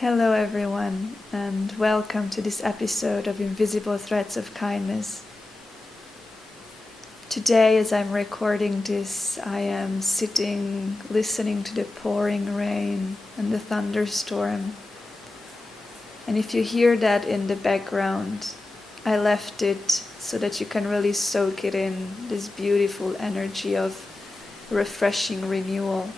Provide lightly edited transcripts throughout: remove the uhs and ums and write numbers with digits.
Hello everyone, and welcome to this episode of Invisible Threads of Kindness. Today, as I'm recording this, I am sitting, listening to the pouring rain and the thunderstorm. And if you hear that in the background, I left it so that you can really soak it in, this beautiful energy of refreshing renewal.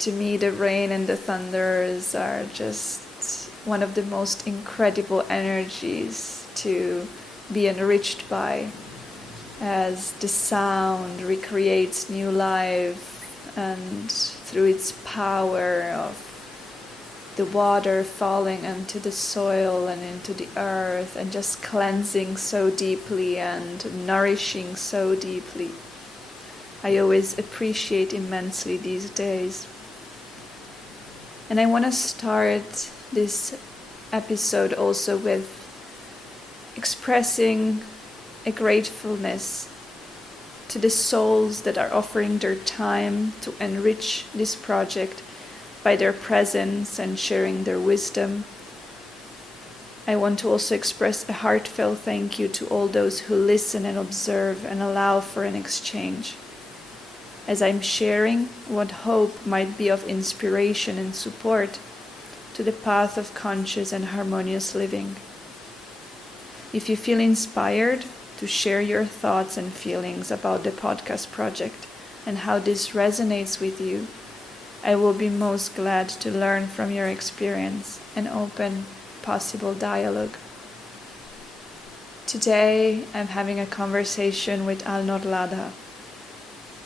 To me, the rain and the thunders are just one of the most incredible energies to be enriched by, as the sound recreates new life, and through its power of the water falling into the soil and into the earth and just cleansing so deeply and nourishing so deeply. I always appreciate immensely these days. And I want to start this episode also with expressing a gratefulness to the souls that are offering their time to enrich this project by their presence and sharing their wisdom. I want to also express a heartfelt thank you to all those who listen and observe and allow for an exchange, as I'm sharing what hope might be of inspiration and support to the path of conscious and harmonious living. If you feel inspired to share your thoughts and feelings about the podcast project and how this resonates with you, I will be most glad to learn from your experience and open possible dialogue. Today, I'm having a conversation with Alnoor Ladha.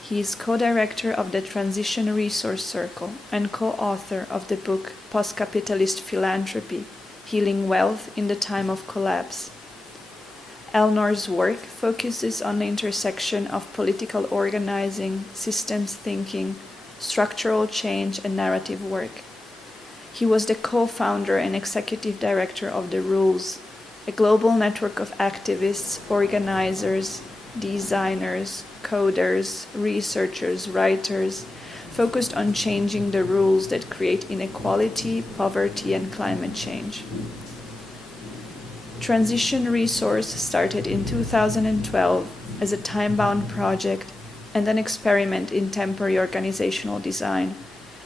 He is co-director of the Transition Resource Circle and co-author of the book Post Capitalist Philanthropy, Healing Wealth in the Time of Collapse. Alnoor's work focuses on the intersection of political organizing, systems thinking, structural change, and narrative work. He was the co-founder and executive director of The Rules, a global network of activists, organizers, designers, coders, researchers, writers, focused on changing the rules that create inequality, poverty, and climate change. Transition Resource started in 2012 as a time-bound project and an experiment in temporary organizational design,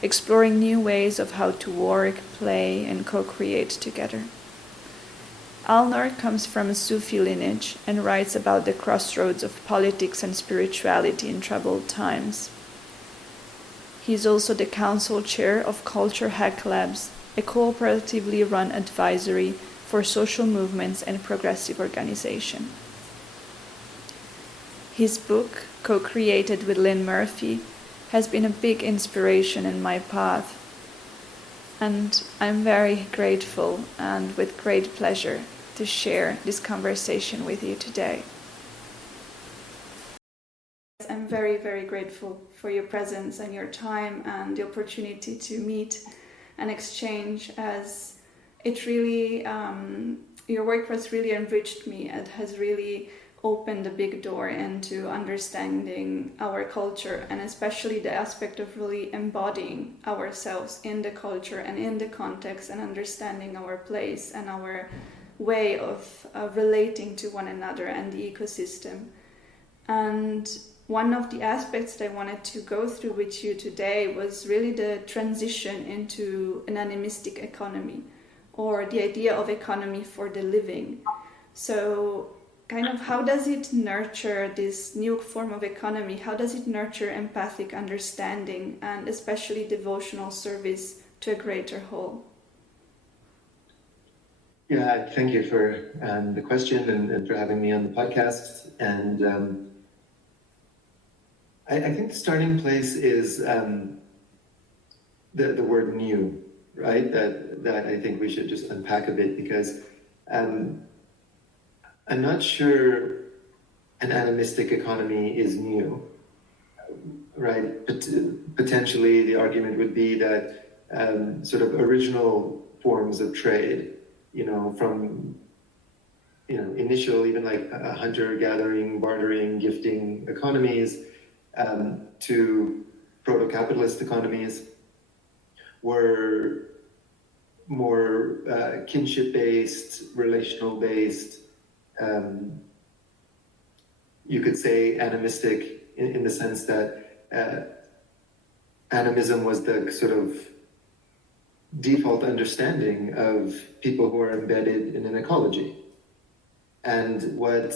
exploring new ways of how to work, play, and co-create together. Alnoor comes from a Sufi lineage and writes about the crossroads of politics and spirituality in troubled times. He is also the council chair of Culture Hack Labs, a cooperatively run advisory for social movements and progressive organization. His book, co-created with Lynn Murphy, has been a big inspiration in my path, and I'm very grateful and with great pleasure to share this conversation with you today. I'm very, very grateful for your presence and your time and the opportunity to meet and exchange, as it really, your work has really enriched me. It has really opened a big door into understanding our culture, and especially the aspect of really embodying ourselves in the culture and in the context, and understanding our place and our way of relating to one another and the ecosystem. And one of the aspects that I wanted to go through with you today was really the transition into an animistic economy, or the idea of economy for the living. So kind of, how does it nurture this new form of economy? How does it nurture empathic understanding and especially devotional service to a greater whole? Yeah, thank you for the question and for having me on the podcast. And I think the starting place is the word new, right? That I think we should just unpack a bit, because I'm not sure an animistic economy is new, right? But potentially the argument would be that sort of original forms of trade, from initial, even like hunter-gathering, bartering, gifting economies, to proto-capitalist economies, were more kinship-based, relational-based, you could say animistic in the sense that animism was the sort of default understanding of people who are embedded in an ecology. And what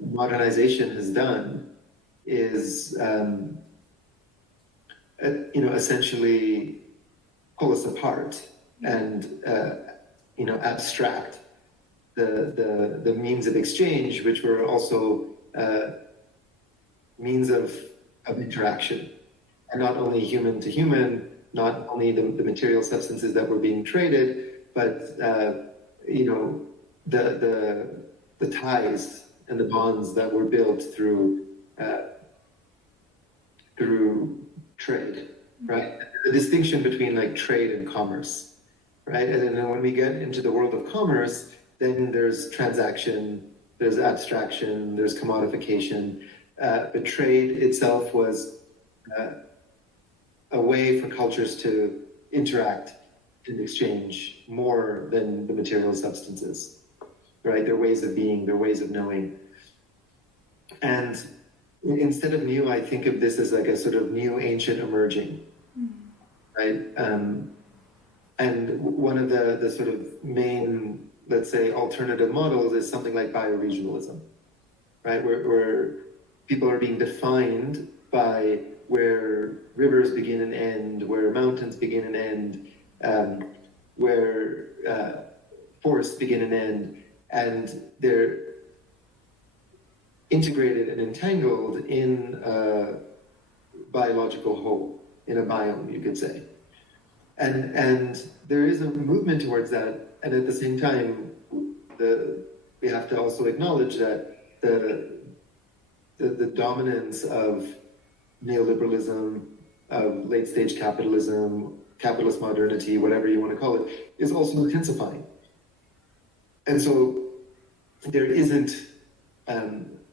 modernization has done is, essentially pull us apart and, abstract the means of exchange, which were also means of interaction, and not only human to human, not only the material substances that were being traded, but the ties and the bonds that were built through trade, right? The distinction between like trade and commerce, right? And then when we get into the world of commerce, then there's transaction, there's abstraction, there's commodification. But trade itself was a way for cultures to interact and exchange more than the material substances, right? Their ways of being, their ways of knowing. And instead of new, I think of this as like a sort of new ancient emerging, right? And one of the sort of main, let's say, alternative models is something like bioregionalism, right? Where people are being defined by where rivers begin and end, where mountains begin and end, where forests begin and end, and they're integrated and entangled in a biological whole, in a biome, you could say. And there is a movement towards that, and at the same time, we have to also acknowledge that the dominance of neoliberalism, of late-stage capitalism, capitalist modernity, whatever you want to call it, is also intensifying. And so there isn't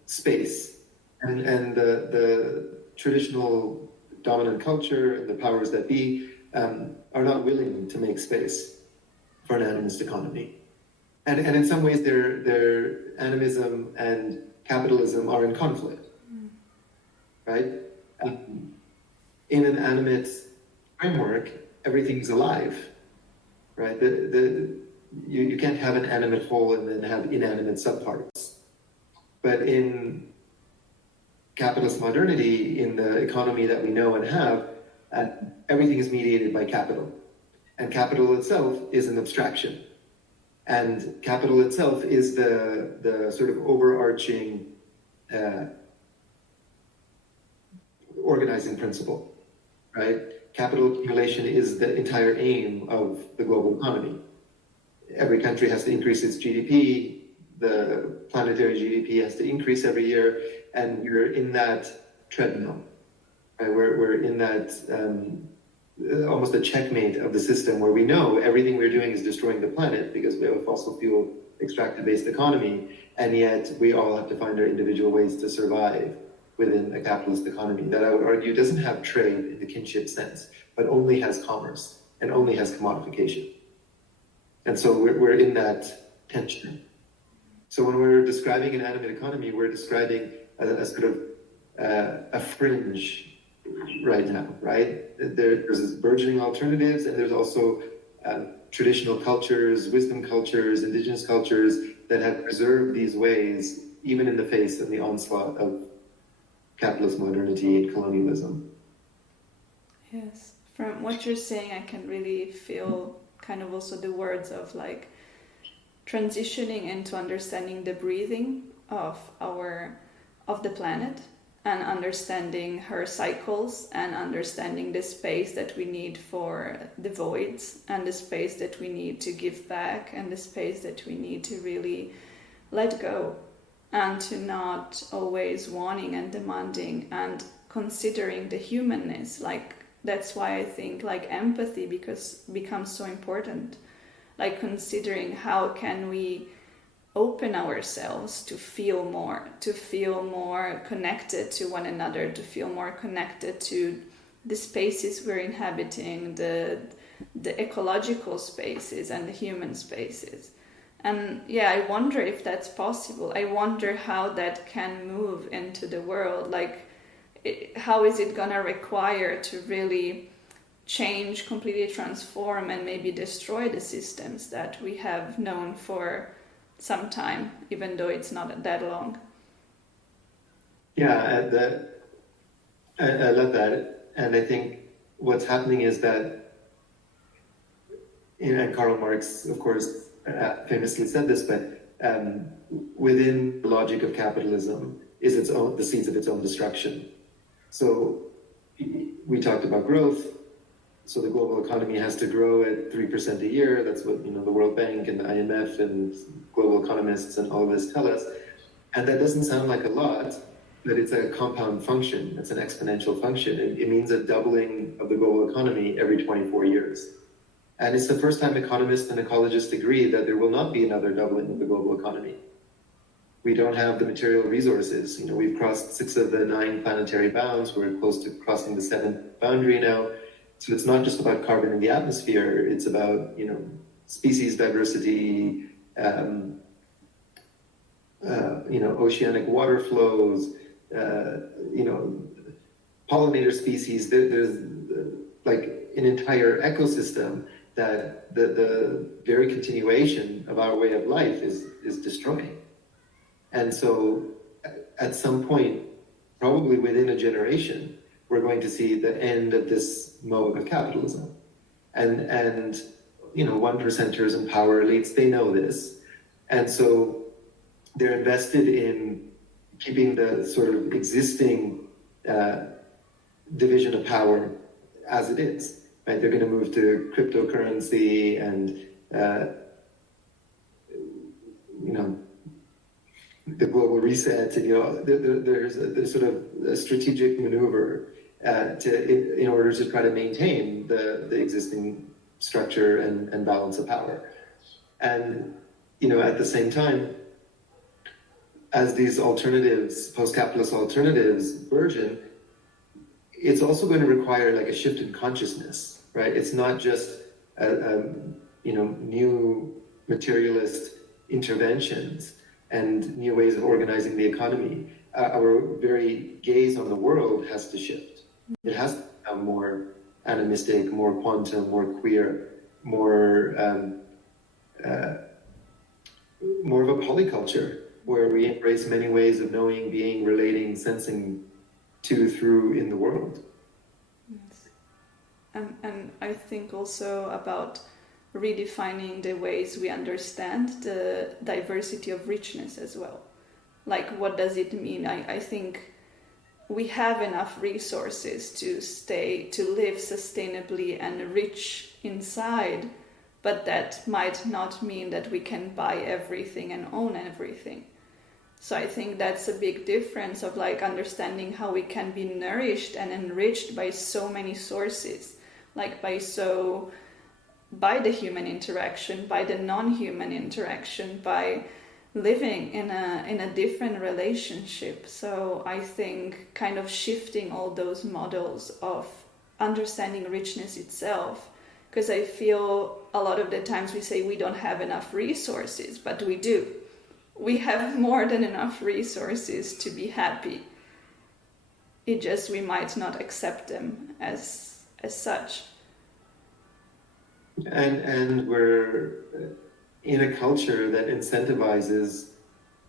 space, and the traditional dominant culture and the powers that be are not willing to make space for an animist economy. And in some ways, their animism and capitalism are in conflict, right? In an animate framework, everything's alive, right? You can't have an animate whole and then have inanimate subparts. But in capitalist modernity, in the economy that we know and have, everything is mediated by capital. And capital itself is an abstraction. And capital itself is the sort of overarching organizing principle, right? Capital accumulation is the entire aim of the global economy. Every country has to increase its GDP, the planetary GDP has to increase every year, and we're in that treadmill. Right? We're in that almost a checkmate of the system where we know everything we're doing is destroying the planet because we have a fossil fuel extractive-based economy, and yet we all have to find our individual ways to survive within a capitalist economy that I would argue doesn't have trade in the kinship sense, but only has commerce and only has commodification. And so we're in that tension. So when we're describing an animate economy, we're describing a sort of a fringe right now, right? There's burgeoning alternatives, and there's also traditional cultures, wisdom cultures, indigenous cultures that have preserved these ways, even in the face of the onslaught of capitalist modernity and colonialism. Yes, from what you're saying, I can really feel kind of also the words of like transitioning into understanding the breathing of the planet, and understanding her cycles, and understanding the space that we need for the voids, and the space that we need to give back, and the space that we need to really let go, and to not always wanting and demanding, and considering the humanness. Like, that's why I think like empathy becomes so important. Like considering how can we open ourselves to feel more connected to one another, to feel more connected to the spaces we're inhabiting, the the ecological spaces and the human spaces. And yeah, I wonder if that's possible. I wonder how that can move into the world. Like, how is it gonna require to really change, completely transform, and maybe destroy the systems that we have known for some time, even though it's not that long? Yeah, I love that. And I think what's happening is that, and Karl Marx, of course, famously said this, but within the logic of capitalism is the seeds of its own destruction. So we talked about growth. So the global economy has to grow at 3% a year. That's what the World Bank and the IMF and global economists and all of us tell us. And that doesn't sound like a lot, but it's a compound function. It's an exponential function. It means a doubling of the global economy every 24 years. And it's the first time economists and ecologists agree that there will not be another doubling of the global economy. We don't have the material resources. We've crossed 6 of the 9 planetary bounds. We're close to crossing the 7th boundary now. So it's not just about carbon in the atmosphere. It's about, species diversity, oceanic water flows, pollinator species. There's like an entire ecosystem that the very continuation of our way of life is destroying. And so at some point, probably within a generation, we're going to see the end of this mode of capitalism. And 1%ers and power elites, they know this. And so they're invested in keeping the sort of existing division of power as it is. Right? They're going to move to cryptocurrency and the global reset. And, there's a sort of a strategic maneuver in order to try to maintain the existing structure and balance of power. And at the same time, as these alternatives, post-capitalist alternatives burgeon, it's also going to require like a shift in consciousness, right? It's not just new materialist interventions and new ways of organizing the economy. Our very gaze on the world has to shift. It has to become more animistic, more quantum, more queer, more of a polyculture, where we embrace many ways of knowing, being, relating, sensing through in the world. Yes. And I think also about redefining the ways we understand the diversity of richness as well. Like, what does it mean? I think we have enough resources to live sustainably and rich inside, but that might not mean that we can buy everything and own everything. So I think that's a big difference of like understanding how we can be nourished and enriched by so many sources, like by the human interaction, by the non-human interaction, by living in a different relationship. So I think kind of shifting all those models of understanding richness itself, because I feel a lot of the times we say we don't have enough resources, but we do. We have more than enough resources to be happy. It just, we might not accept them as such. And we're in a culture that incentivizes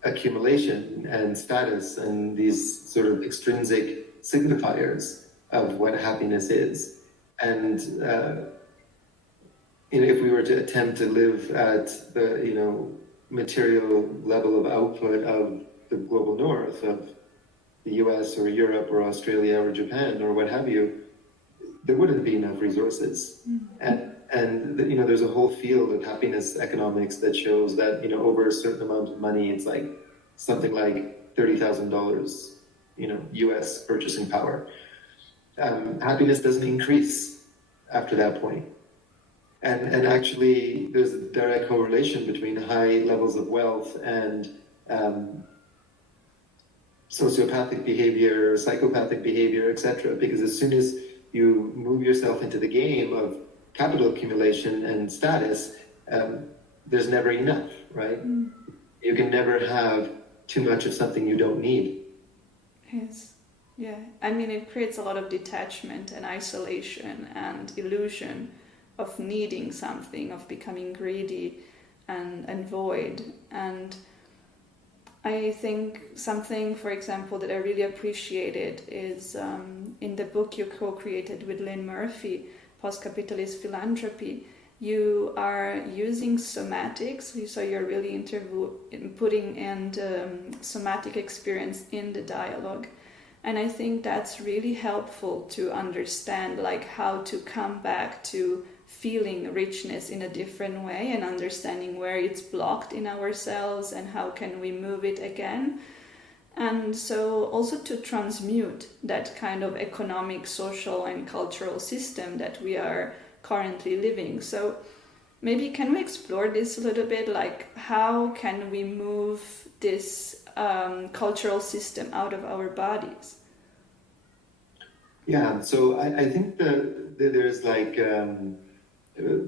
accumulation and status and these sort of extrinsic signifiers of what happiness is. And if we were to attempt to live at the material level of output of the global north, of the US or Europe or Australia or Japan or what have you, there wouldn't be enough resources. Mm-hmm. And there's a whole field of happiness economics that shows that over a certain amount of money, it's like something like $30,000 US purchasing power. Happiness doesn't increase after that point. And actually, there's a direct correlation between high levels of wealth and sociopathic behavior, psychopathic behavior, etc. Because as soon as you move yourself into the game of capital accumulation and status, there's never enough, right? You can never have too much of something you don't need. Yes. Yeah. I mean, it creates a lot of detachment and isolation and illusion of needing something, of becoming greedy and void. And I think something, for example, that I really appreciated is in the book you co-created with Lynn Murphy, Post Capitalist Philanthropy, you are using somatics, so you're really putting in somatic experience in the dialogue. And I think that's really helpful to understand like how to come back to feeling richness in a different way and understanding where it's blocked in ourselves and how can we move it again. And so also to transmute that kind of economic, social and cultural system that we are currently living. So maybe can we explore this a little bit, like how can we move this cultural system out of our bodies? Yeah, so I think that there's like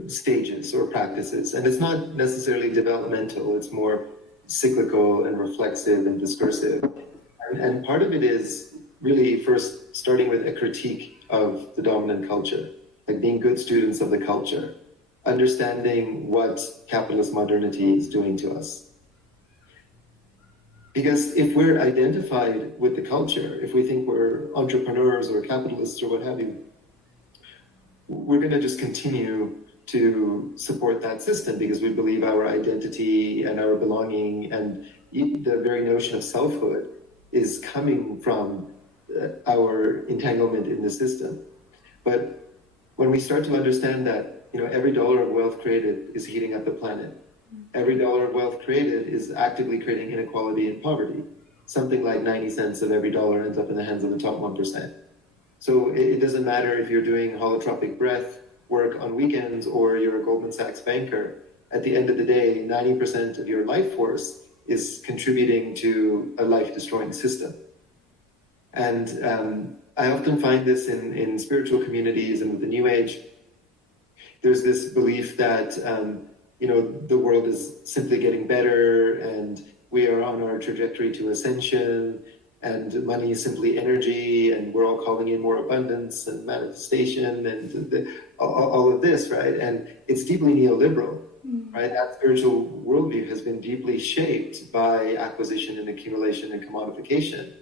stages or practices, and it's not necessarily developmental, it's more cyclical and reflexive and discursive. And part of it is really first starting with a critique of the dominant culture, like being good students of the culture, understanding what capitalist modernity is doing to us. Because if we're identified with the culture, if we think we're entrepreneurs or capitalists or what have you, we're going to just continue to support that system because we believe our identity and our belonging and the very notion of selfhood is coming from our entanglement in the system. But when we start to understand that, you know, every dollar of wealth created is heating up the planet. Every dollar of wealth created is actively creating inequality and poverty. Something like 90 cents of every dollar ends up in the hands of the top 1%. So it doesn't matter if you're doing holotropic breath work on weekends or you're a Goldman Sachs banker. At the end of the day, 90% of your life force is contributing to a life-destroying system. And I often find this in spiritual communities and with the New Age. There's this belief that you know, the world is simply getting better and we are on our trajectory to ascension and money is simply energy and we're all calling in more abundance and manifestation and all of this, right? And it's deeply neoliberal, right? That spiritual worldview has been deeply shaped by acquisition and accumulation and commodification.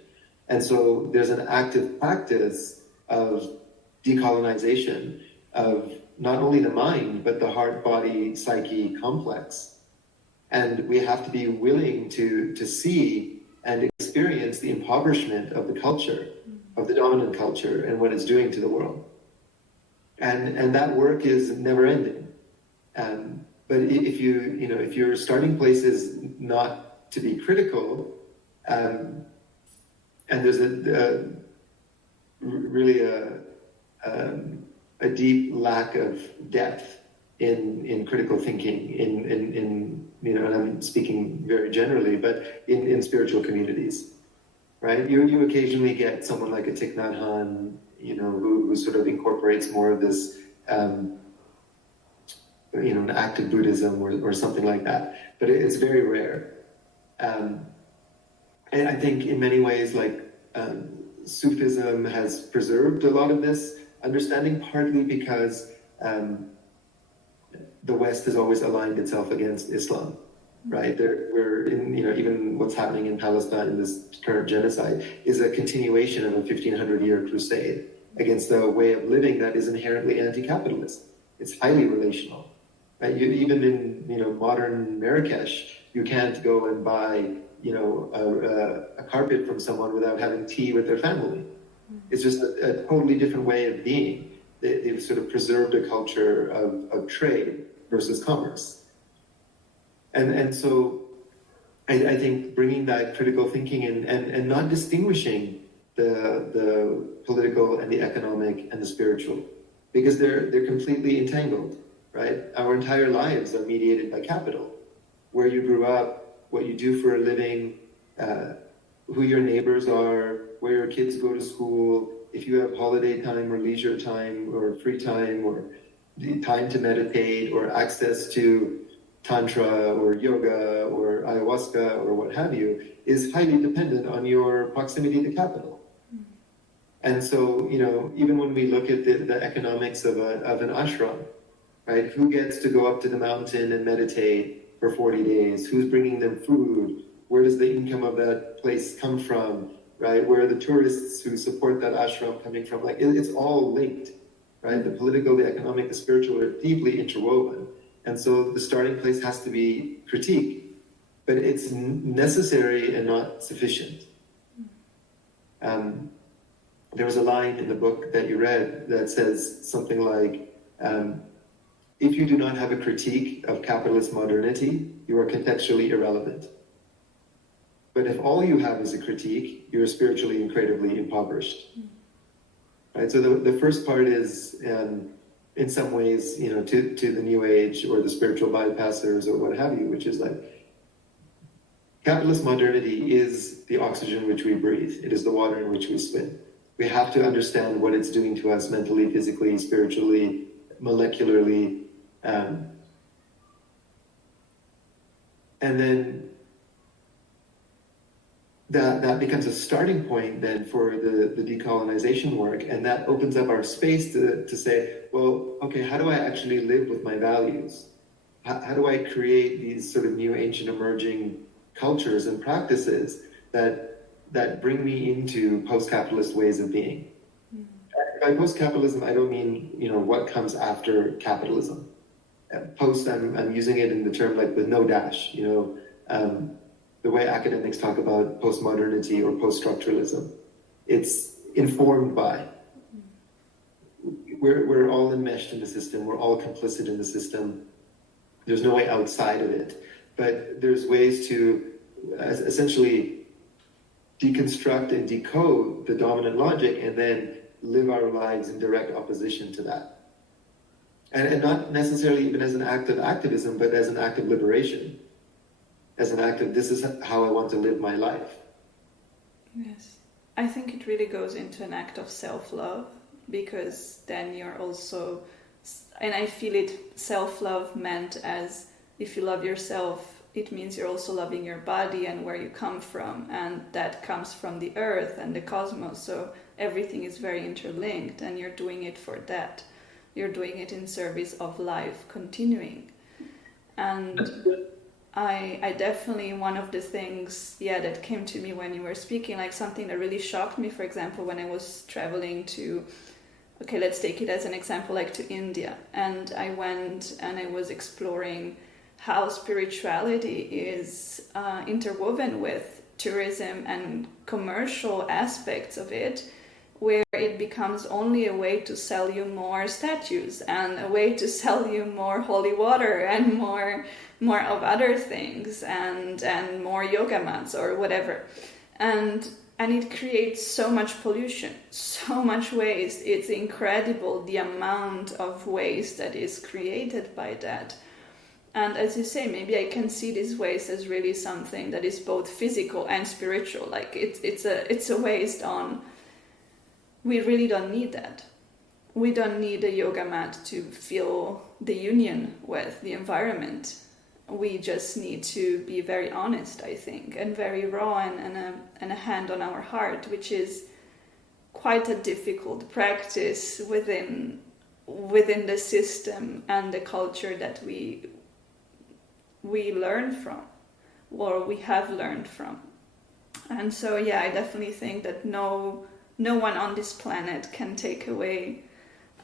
And so there's an active practice of decolonization of not only the mind, but the heart, body, psyche complex. And we have to be willing to see and experience the impoverishment of the culture, of the dominant culture and what it's doing to the world. And that work is never ending. But if if your starting place is not to be critical, and there's really a deep lack of depth in critical thinking in and I'm speaking very generally, but in spiritual communities, right? You occasionally get someone like a Thich Nhat Hanh, who sort of incorporates more of this, an active Buddhism or something like that, but it's very rare. And I think in many ways, like Sufism has preserved a lot of this understanding, partly because the West has always aligned itself against Islam, right? We're in, even what's happening in Palestine in this current genocide is a continuation of a 1500-year crusade against a way of living that is inherently anti-capitalist. It's highly relational, right? Even in, modern Marrakesh, you can't go and buy, a carpet from someone without having tea with their family. It's just a totally different way of being. They've sort of preserved a culture of trade versus commerce. And so I think bringing that critical thinking in and not distinguishing the political and the economic and the spiritual, because they're completely entangled, right? Our entire lives are mediated by capital. Where you grew up, what you do for a living, who your neighbors are, where your kids go to school, if you have holiday time or leisure time or free time, or the time to meditate or access to tantra or yoga or ayahuasca or what have you is highly dependent on your proximity to capital. And so, even when we look at the economics of an ashram, right? Who gets to go up to the mountain and meditate for 40 days? Who's bringing them food? Where does the income of that place come from, right? Where are the tourists who support that ashram coming from? Like, it's all linked, right? The political, the economic, the spiritual are deeply interwoven. And so the starting place has to be critique, but it's necessary and not sufficient. There was a line in the book that you read that says something like, if you do not have a critique of capitalist modernity, you are contextually irrelevant. But if all you have is a critique, you're spiritually and creatively impoverished. Right? So the first part is, in some ways, to the New Age or the spiritual bypassers or what have you, which is like, capitalist modernity is the oxygen which we breathe. It is the water in which we swim. We have to understand what it's doing to us mentally, physically, spiritually, molecularly. And then that becomes a starting point then for the decolonization work. And that opens up our space to say, well, okay, how do I actually live with my values? How do I create these sort of new ancient emerging cultures and practices that bring me into post-capitalist ways of being? By post-capitalism, I don't mean, what comes after capitalism. Post, I'm using it in the term like with no dash, the way academics talk about postmodernity or post-structuralism. It's informed by. We're all enmeshed in the system. We're all complicit in the system. There's no way outside of it. But there's ways to essentially deconstruct and decode the dominant logic and then live our lives in direct opposition to that. And not necessarily even as an act of activism, but as an act of liberation. As an act of, this is how I want to live my life. Yes. I think it really goes into an act of self-love, because then you're also, and I feel it, self-love meant as, if you love yourself, it means you're also loving your body and where you come from, and that comes from the earth and the cosmos, so everything is very interlinked, and you're doing it for that. You're doing it in service of life continuing. And I definitely, one of the things, that came to me when you were speaking, like something that really shocked me, for example, when I was traveling to, okay, let's take it as an example, like to India. And I went and I was exploring how spirituality is interwoven with tourism and commercial aspects of it, where it becomes only a way to sell you more statues and a way to sell you more holy water and more of other things and more yoga mats or whatever. And it creates so much pollution, so much waste. It's incredible the amount of waste that is created by that. And as you say, maybe I can see this waste as really something that is both physical and spiritual. Like it's a waste on, we really don't need that. We don't need a yoga mat to feel the union with the environment. We just need to be very honest, I think, and very raw and a hand on our heart, which is quite a difficult practice within the system and the culture that we learn from, or we have learned from. And so, I definitely think that no one on this planet can take away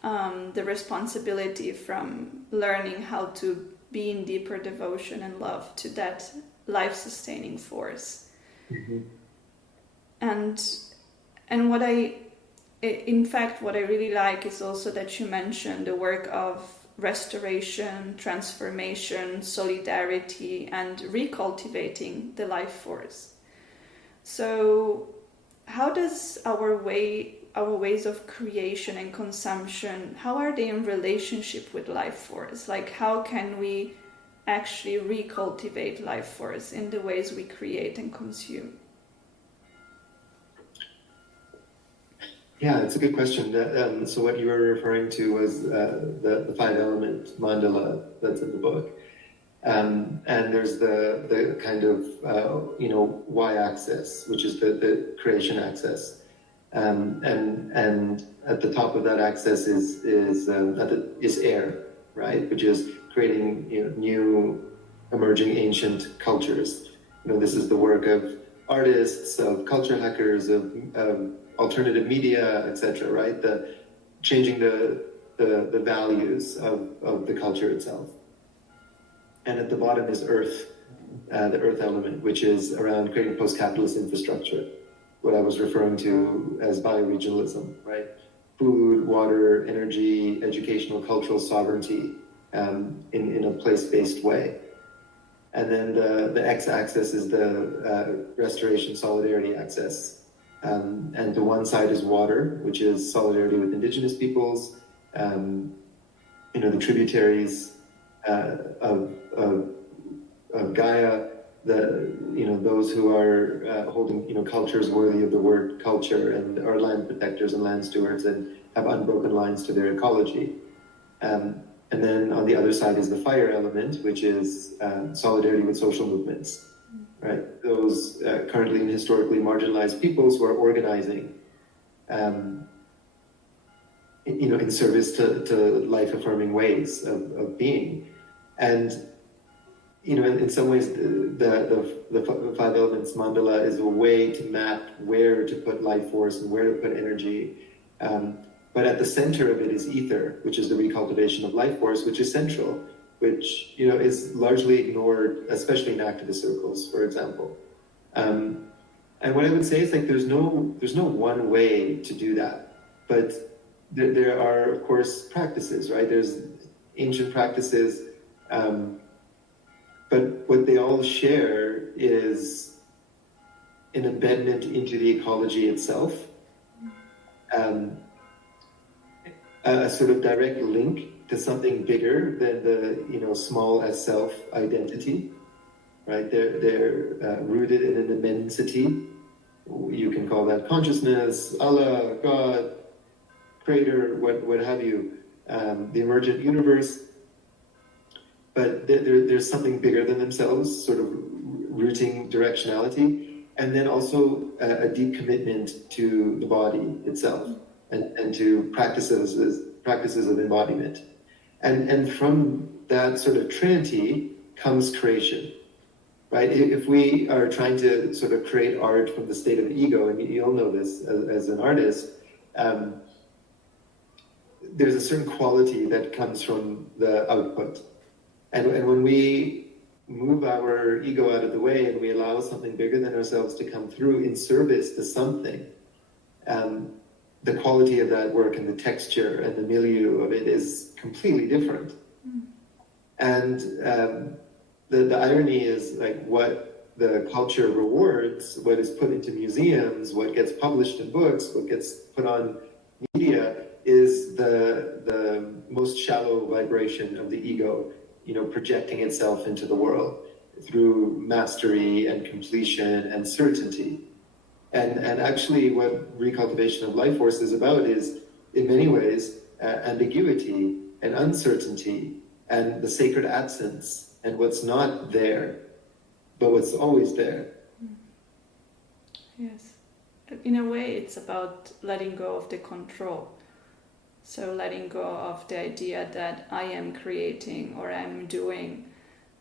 the responsibility from learning how to be in deeper devotion and love to that life-sustaining force. Mm-hmm. And what I really like is also that you mentioned the work of restoration, transformation, solidarity, and recultivating the life force. So how does our ways of creation and consumption, how are they in relationship with life force? Like, how can we actually recultivate life force in the ways we create and consume? Yeah, it's a good question. So what you were referring to was the five-element mandala that's in the book. And there's the kind of, y-axis, which is the creation axis. And at the top of that axis is air, right? Which is creating new emerging ancient cultures. This is the work of artists, of culture hackers, of alternative media, etc. Right? Changing the values of the culture itself. And at the bottom is earth, the earth element, which is around creating post-capitalist infrastructure, what I was referring to as bioregionalism, right? Food, water, energy, educational, cultural sovereignty in a place-based way. And then the x-axis is the restoration solidarity axis. And to one side is water, which is solidarity with indigenous peoples, the tributaries of Gaia, those who are holding cultures worthy of the word culture and are land protectors and land stewards and have unbroken lines to their ecology. And then on the other side is the fire element, which is solidarity with social movements, right? Those currently and historically marginalized peoples who are organizing in service to life-affirming ways of being. And in some ways, the five elements mandala is a way to map where to put life force and where to put energy. But at the center of it is ether, which is the recultivation of life force, which is central, which is largely ignored, especially in activist circles, for example. And what I would say is there's no one way to do that, but there are, of course, practices, right? There's ancient practices. But what they all share is an embedment into the ecology itself, a sort of direct link to something bigger than the small as self identity, right? They're rooted in an immensity. You can call that consciousness, Allah, God, Creator, what have you, the emergent universe. But there's something bigger than themselves, sort of rooting directionality, and then also a deep commitment to the body itself and to practices of embodiment. And from that sort of trinity comes creation, right? If we are trying to sort of create art from the state of ego, and you'll know this as an artist, there's a certain quality that comes from the output. And when we move our ego out of the way and we allow something bigger than ourselves to come through in service to something, the quality of that work and the texture and the milieu of it is completely different. And the irony is what the culture rewards, what is put into museums, what gets published in books, what gets put on media is the most shallow vibration of the ego, projecting itself into the world through mastery and completion and certainty. And actually what recultivation of life force is about is, in many ways, ambiguity and uncertainty and the sacred absence and what's not there, but what's always there. Yes. In a way, it's about letting go of the control. So letting go of the idea that I am creating or I'm doing,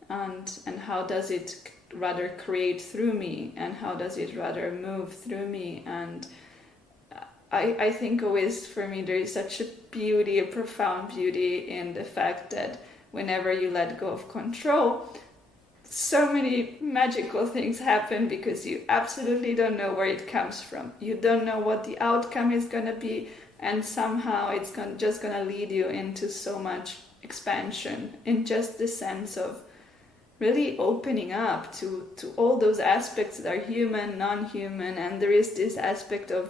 and how does it rather create through me, and how does it rather move through me. And I think always, for me, there is such a beauty, a profound beauty in the fact that whenever you let go of control, so many magical things happen, because you absolutely don't know where it comes from. You don't know what the outcome is going to be. And somehow it's just going to lead you into so much expansion, in just the sense of really opening up to all those aspects that are human, non-human. And there is this aspect of,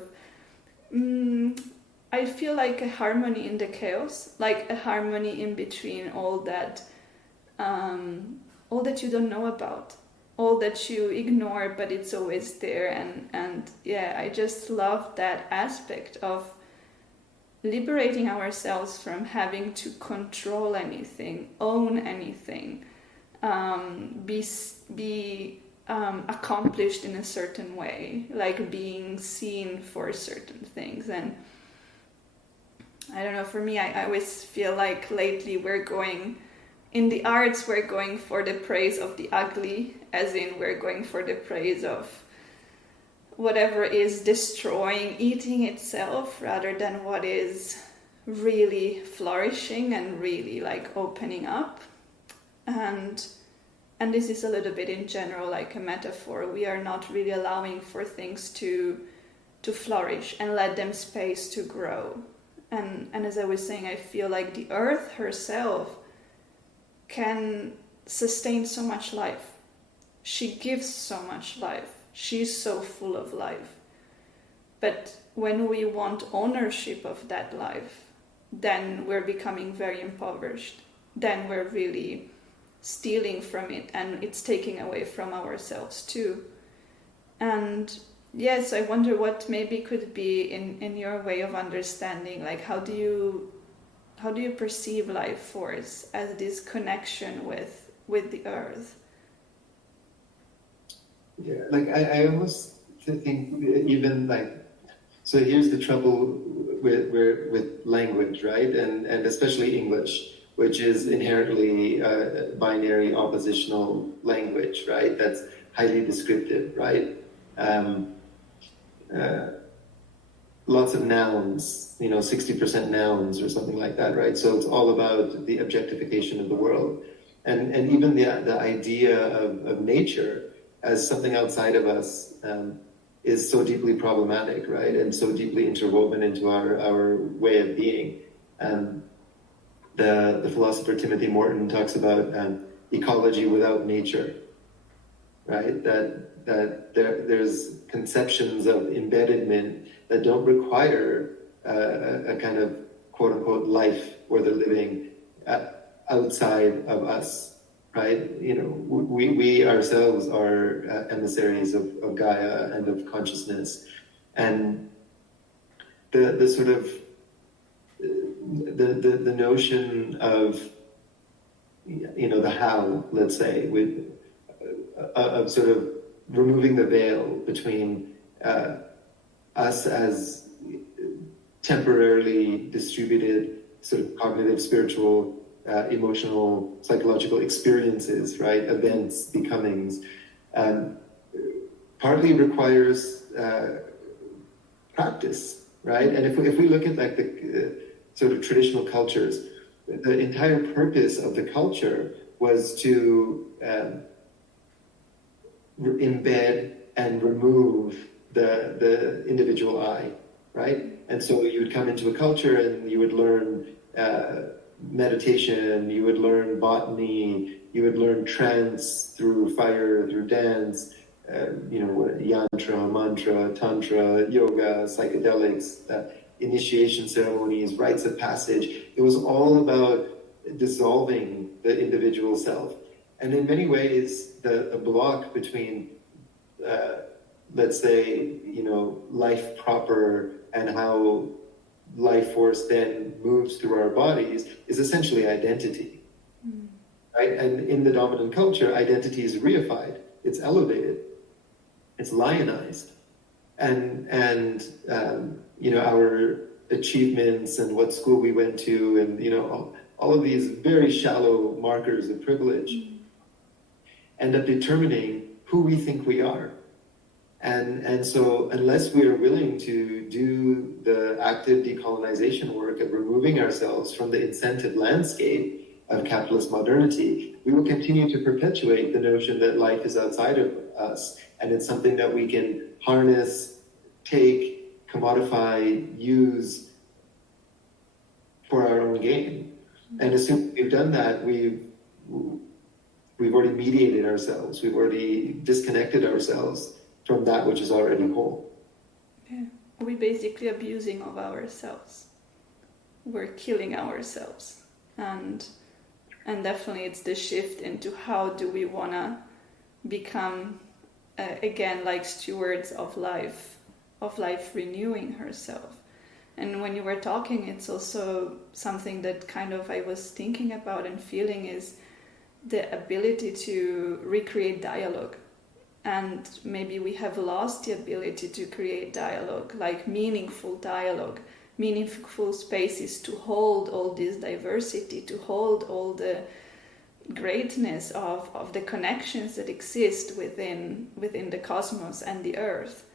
I feel like a harmony in the chaos, like a harmony in between all that you don't know about, all that you ignore, but it's always there. And yeah, I just love that aspect of liberating ourselves from having to control anything, own anything, be accomplished in a certain way, like being seen for certain things. And I don't know, for me, I always feel like lately in the arts, we're going for the praise of the ugly, as in we're going for the praise of whatever is destroying, eating itself, rather than what is really flourishing and really like opening up. And this is a little bit in general like a metaphor. We are not really allowing for things to flourish and let them space to grow. And as I was saying, I feel like the earth herself can sustain so much life. She gives so much life. She's so full of life. But when we want ownership of that life, then we're becoming very impoverished. Then we're really stealing from it, and it's taking away from ourselves too. And yes, I wonder what maybe could be in your way of understanding, like how do you perceive life force as this connection with the earth? Yeah, like I almost think even like, so here's the trouble with language, right? And especially English, which is inherently binary oppositional language, right? That's highly descriptive, right? Lots of nouns, 60% nouns or something like that, right? So it's all about the objectification of the world. And even the idea of nature as something outside of us is so deeply problematic, right? And so deeply interwoven into our way of being. The philosopher Timothy Morton talks about ecology without nature, right? That there's conceptions of embodiment that don't require a kind of quote unquote life or the living outside of us, right? We ourselves are emissaries of Gaia and of consciousness, and the sort of the notion of the how, let's say, of sort of removing the veil between us as temporarily distributed sort of cognitive, spiritual, emotional, psychological experiences, right? Events, becomings, partly requires practice, right? And if we look at like the sort of traditional cultures, the entire purpose of the culture was to embed and remove the individual I, right? And so you would come into a culture and you would learn meditation, you would learn botany, you would learn trance through fire, through dance, yantra, mantra, tantra, yoga, psychedelics, initiation ceremonies, rites of passage. It was all about dissolving the individual self. And in many ways, the block between, let's say, life proper and how life force then moves through our bodies is essentially identity, right? And in the dominant culture, identity is reified, it's elevated, it's lionized. And our achievements and what school we went to and, all of these very shallow markers of privilege end up determining who we think we are. And so unless we are willing to do the active decolonization work of removing ourselves from the incentive landscape of capitalist modernity, we will continue to perpetuate the notion that life is outside of us and it's something that we can harness, take, commodify, use for our own gain. And as soon as we've done that, we've already mediated ourselves, we've already disconnected ourselves from that which is already whole. Yeah. We're basically abusing of ourselves. We're killing ourselves. And definitely it's the shift into how do we want to become, again, like stewards of life renewing herself. And when you were talking, it's also something that kind of I was thinking about and feeling is the ability to recreate dialogue. And maybe we have lost the ability to create dialogue, like meaningful dialogue, meaningful spaces to hold all this diversity, to hold all the greatness of the connections that exist within the cosmos and the earth.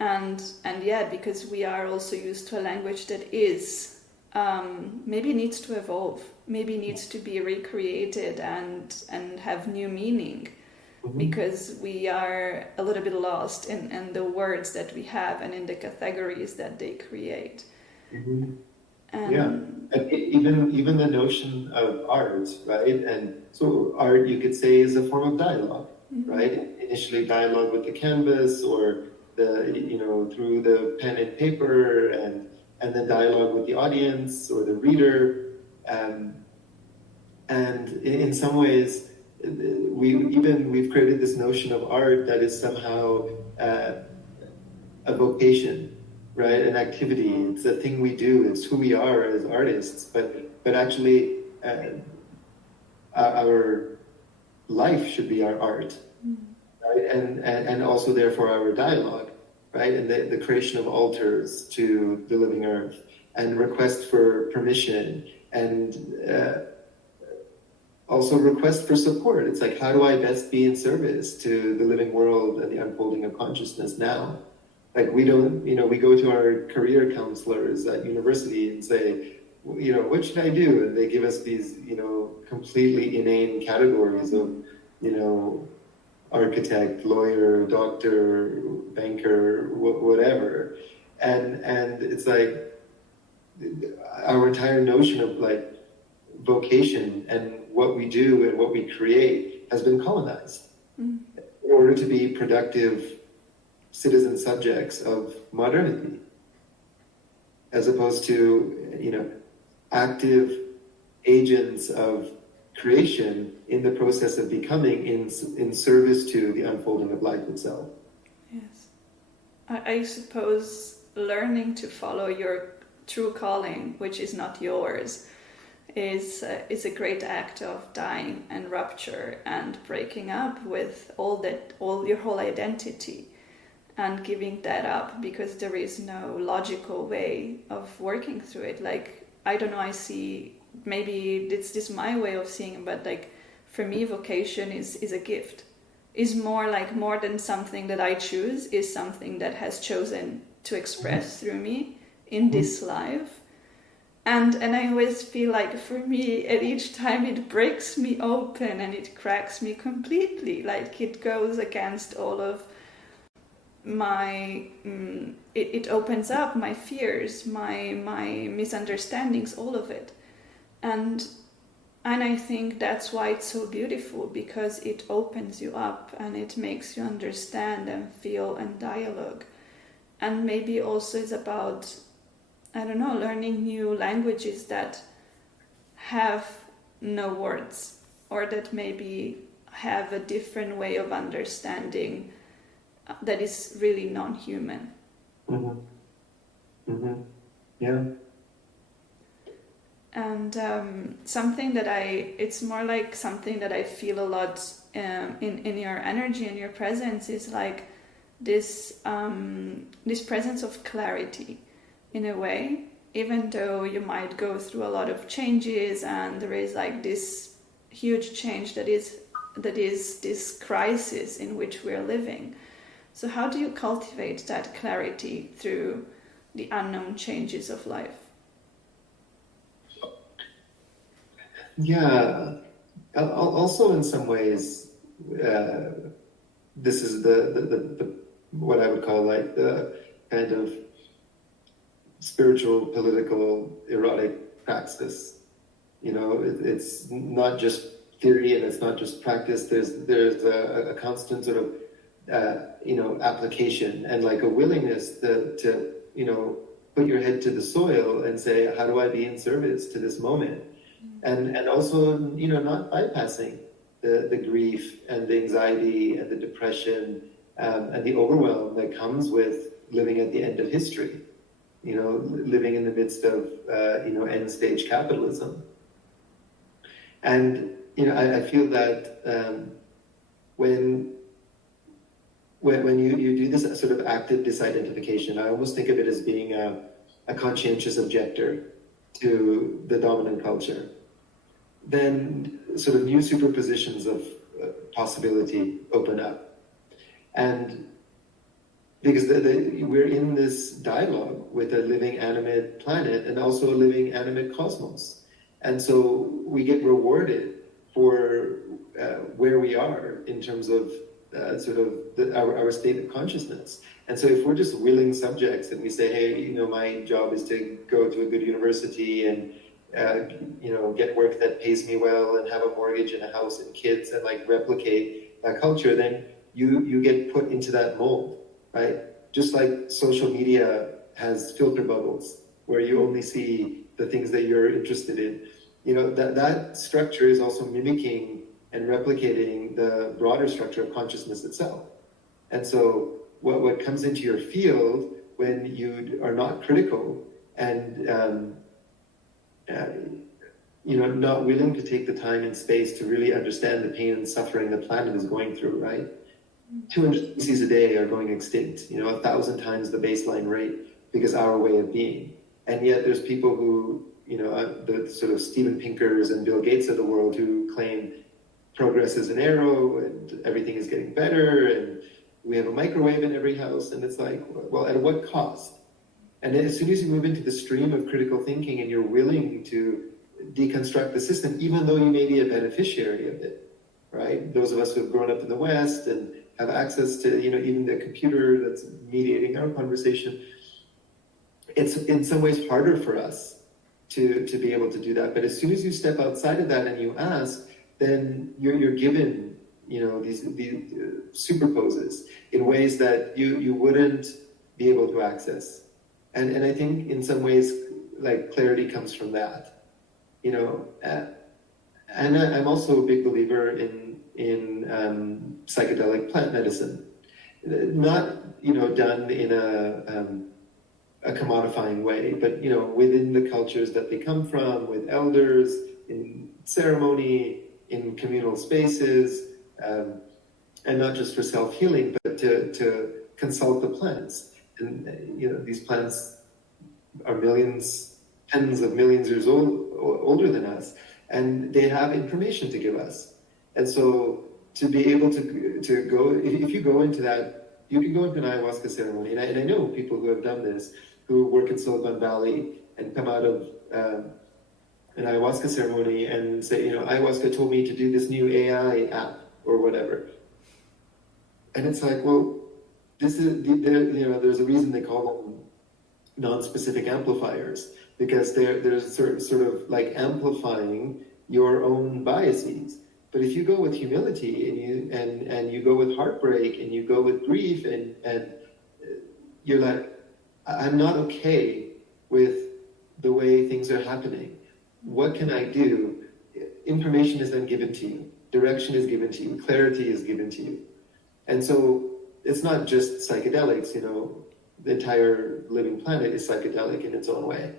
And yeah, because we are also used to a language that is maybe needs to evolve, maybe needs to be recreated and have new meaning, because we are a little bit lost in the words that we have and in the categories that they create. And even the notion of art, right? And so art, you could say, is a form of dialogue, right? Initially dialogue with the canvas, or through the pen and paper, and then dialogue with the audience or the reader. And in some ways, we've created this notion of art that is somehow a vocation, right? An activity. It's a thing we do. It's who we are as artists. But actually, our life should be our art, right? And also therefore our dialogue, right? And the creation of altars to the living earth, and request for permission, and also request for support. It's like, how do I best be in service to the living world and the unfolding of consciousness now? Like, we don't, we go to our career counselors at university and say, what should I do? And they give us these, completely inane categories of, architect, lawyer, doctor, banker, whatever. And it's like our entire notion of like vocation and what we do and what we create has been colonized in order to be productive citizen subjects of modernity, as opposed to, active agents of creation in the process of becoming in service to the unfolding of life itself. Yes. I suppose learning to follow your true calling, which is not yours, is a great act of dying and rupture and breaking up with all your whole identity, and giving that up because there is no logical way of working through it. Like, I don't know, I see, maybe it's this my way of seeing it, but like for me, vocation is a gift. Is more than something that I choose, is something that has chosen to express through me in this life. And I always feel like, for me, at each time it breaks me open and it cracks me completely. Like, it goes against all of my, it opens up my fears, my misunderstandings, all of it. And I think that's why it's so beautiful, because it opens you up and it makes you understand and feel and dialogue. And maybe also it's about, I don't know, learning new languages that have no words, or that maybe have a different way of understanding that is really non-human. Yeah. And something that it's more like something that I feel a lot in your energy and your presence is like this presence of clarity, in a way, even though you might go through a lot of changes and there is like this huge change that is this crisis in which we're living. So how do you cultivate that clarity through the unknown changes of life? Yeah. Also, in some ways, this is the what I would call like the kind of spiritual, political, erotic praxis. It's not just theory and it's not just practice. There's a constant sort of application and like a willingness to put your head to the soil and say, how do I be in service to this moment? And also, not bypassing the grief and the anxiety and the depression and the overwhelm that comes with living at the end of history, living in the midst of, end stage capitalism. And, I feel that when you do this sort of active disidentification, I almost think of it as being a conscientious objector to the dominant culture. Then sort of new superpositions of possibility open up. And because we're in this dialogue with a living animate planet and also a living animate cosmos. And so we get rewarded for where we are in terms of our state of consciousness. And so if we're just willing subjects and we say, hey, my job is to go to a good university and get work that pays me well and have a mortgage and a house and kids and replicate that culture, then you get put into that mold, right? Just like social media has filter bubbles where you only see the things that you're interested in. That structure is also mimicking and replicating the broader structure of consciousness itself. And so what comes into your field when you are not critical and not willing to take the time and space to really understand the pain and suffering the planet is going through, right? 200 species a day are going extinct, 1,000 times the baseline rate because our way of being. And yet there's people who, the sort of Steven Pinkers and Bill Gates of the world who claim progress is an arrow and everything is getting better and we have a microwave in every house. And it's like, well, at what cost? And then as soon as you move into the stream of critical thinking and you're willing to deconstruct the system, even though you may be a beneficiary of it, right? Those of us who have grown up in the West and have access to, even the computer that's mediating our conversation, it's in some ways harder for us to be able to do that. But as soon as you step outside of that and you ask, then you're given, these superposes in ways that you wouldn't be able to access. And I think in some ways, clarity comes from that, and I'm also a big believer in psychedelic plant medicine, not, done in a commodifying way, but, within the cultures that they come from, with elders, in ceremony, in communal spaces, and not just for self-healing, but to consult the plants. And, these plants are millions, tens of millions years older than us, and they have information to give us. And so to be able to go, if you go into that, you can go into an ayahuasca ceremony, and I know people who have done this, who work in Silicon Valley and come out of an ayahuasca ceremony and say, ayahuasca told me to do this new AI app or whatever. And it's like, well, this is, there's a reason they call them non-specific amplifiers, because they're sort of amplifying your own biases. But if you go with humility and you go with heartbreak and you go with grief and you're like, I'm not okay with the way things are happening. What can I do? Information is then given to you. Direction is given to you. Clarity is given to you. And so it's not just psychedelics, the entire living planet is psychedelic in its own way.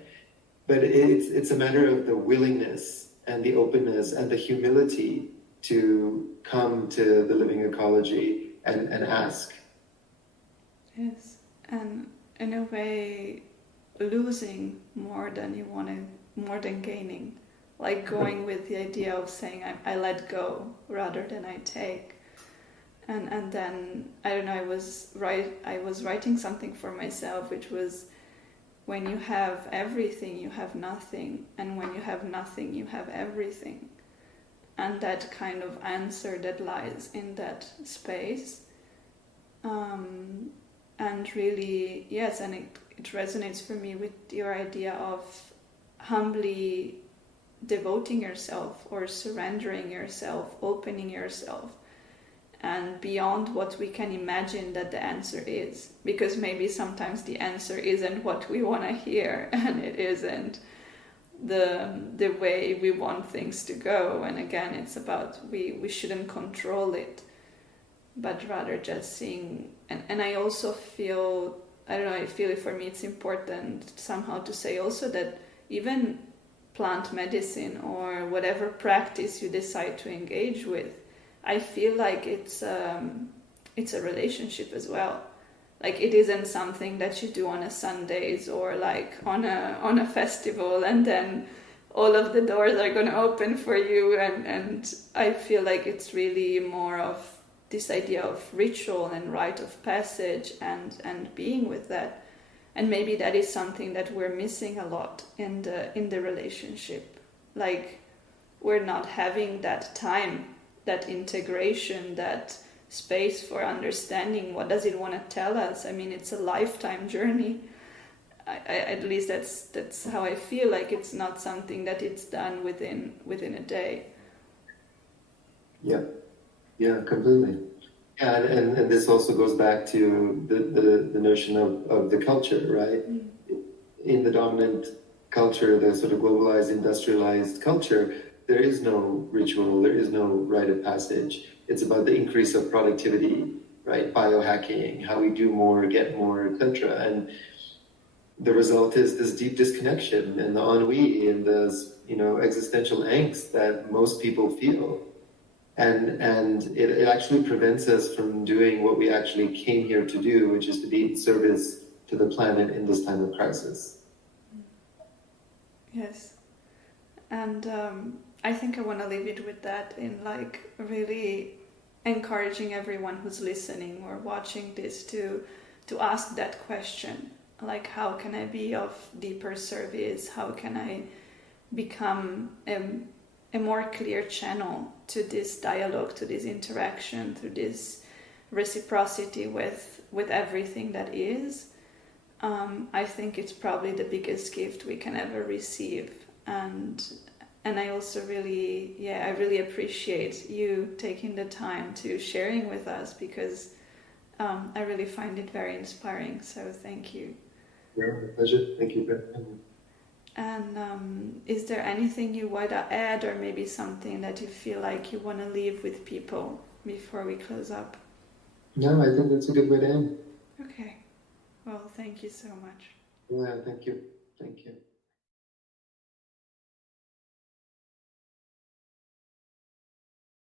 But it's a matter of the willingness and the openness and the humility to come to the living ecology and ask. Yes, and in a way, losing more than you wanted, more than gaining. Like going with the idea of saying, I let go rather than I take. And then, I don't know, I was writing something for myself, which was, when you have everything, you have nothing. And when you have nothing, you have everything. And that kind of answer that lies in that space. And really, yes, and it resonates for me with your idea of humbly devoting yourself or surrendering yourself, opening yourself, and beyond what we can imagine that the answer is. Because maybe sometimes the answer isn't what we want to hear, and it isn't the way we want things to go. And again, it's about we shouldn't control it, but rather just seeing. And I also feel I don't know, I feel for me it's important somehow to say also that even plant medicine or whatever practice you decide to engage with, I feel like it's a relationship as well. Like it isn't something that you do on a Sundays or like on a festival and then all of the doors are going to open for you, and I feel like it's really more of this idea of ritual and rite of passage and being with that. And maybe that is something that we're missing a lot in the relationship. Like we're not having that time, that integration, that space for understanding what does it want to tell us. I mean, it's a lifetime journey. At least that's how I feel. Like it's not something that it's done within a day. Yeah, completely. Yeah, and this also goes back to the notion of the culture, right? In the dominant culture, the sort of globalized, industrialized culture, there is no ritual, there is no rite of passage. It's about the increase of productivity, right? Biohacking, how we do more, get more, etc. And the result is this deep disconnection and the ennui and the existential angst that most people feel. And it actually prevents us from doing what we actually came here to do, which is to be in service to the planet in this time of crisis. Yes. And I think I want to leave it with that, in like really encouraging everyone who's listening or watching this to ask that question. Like, how can I be of deeper service? How can I become a more clear channel to this dialogue, to this interaction, to this reciprocity with everything that is? I think it's probably the biggest gift we can ever receive. And I also I really appreciate you taking the time to sharing with us, because I really find it very inspiring. So thank you. Yeah, my pleasure. Thank you very much. And is there anything you want to add, or maybe something that you feel like you want to leave with people before we close up? No, I think that's a good way to end. Okay. Well, thank you so much. Yeah, thank you. Thank you.